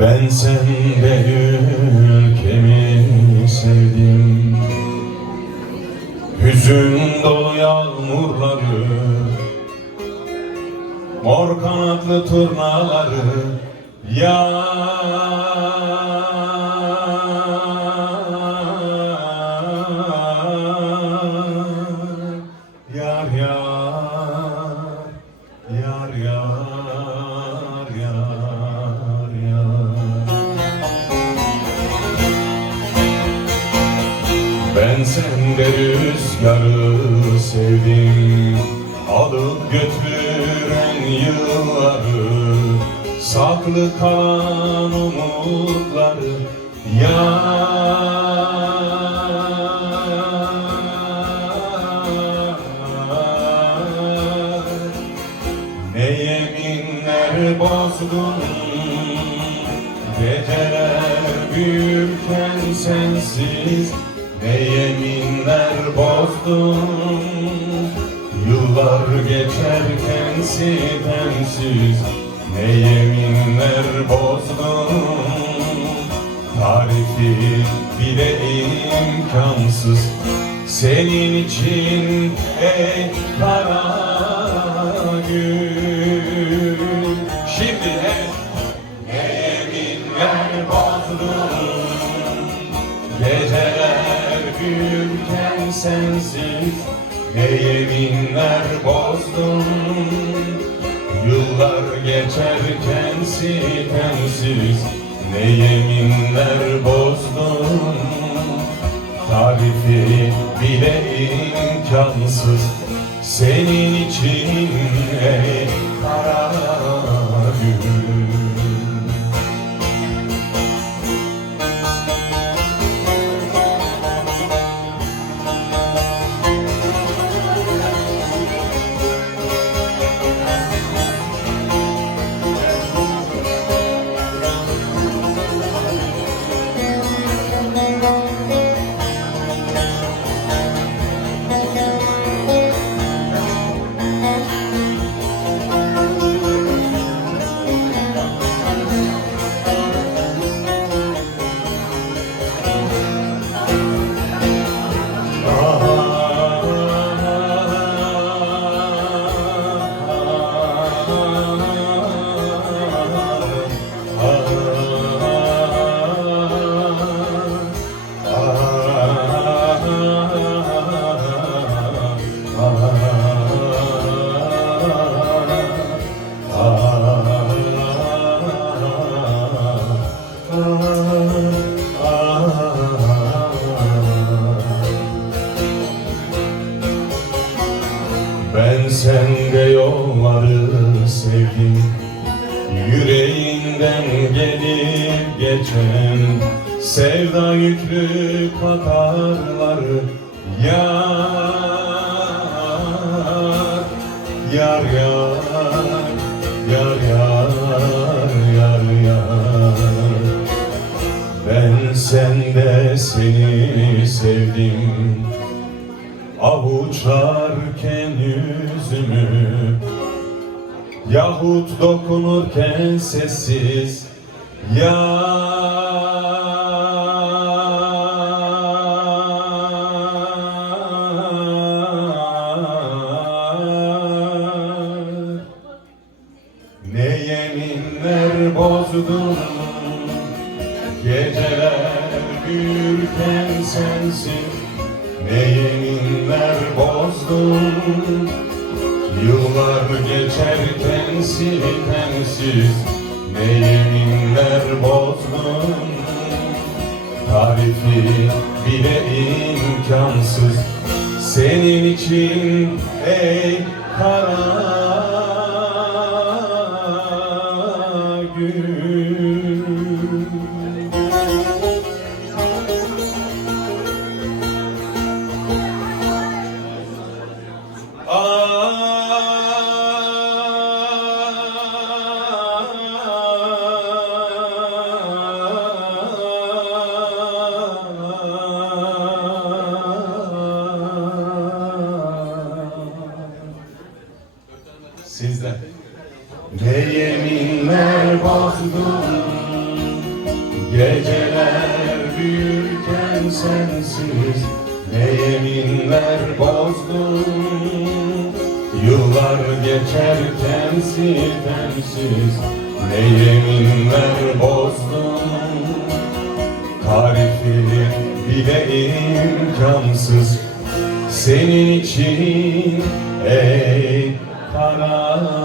Ben sende ülkemi sevdim, hüzün dolu yağmurları, mor kanatlı turnaları, yar yar yar yar yar yar. Ben sende rüzgarı sevdim, alıp götüren yılları, saklı kalan umutları, ne yeminler bozdun, geceler büyürken sensiz, ne yeminler bozdun, yıllar geçerken sitemsiz, ne yeminler bozdun, tarifi bile imkansız, senin için ey kara gün. Şimdi ne yeminler bozdun, geceler büyürken sensiz, ne yeminler bozdun, yıllar geçerken sitemsiz, ne yeminler bozdun, tarifi bile imkansız, senin için ey kara gün. Ben sende yolları sevdim, yüreğinden gelip geçen sevda yüklü katarları, yar yar yar yar yar yar. Ben sende seni sevdim, avuçlarken yüzümü, yahut dokunurken sessiz, ne yeminler bozdun, geceler büyürken sensin, ne yeminler bozdun, yıllar geçerken sitemsiz, ne yeminler bozdun, tarifi bile imkansız, senin için ey kara gün. Sizden. Ne yeminler bozdun, Geceler büyürken sensiz ne yeminler bozdum. Yıllar geçerken sitemsiz ne yeminler bozdum. Tarifleri bile imkansız senin için ey kara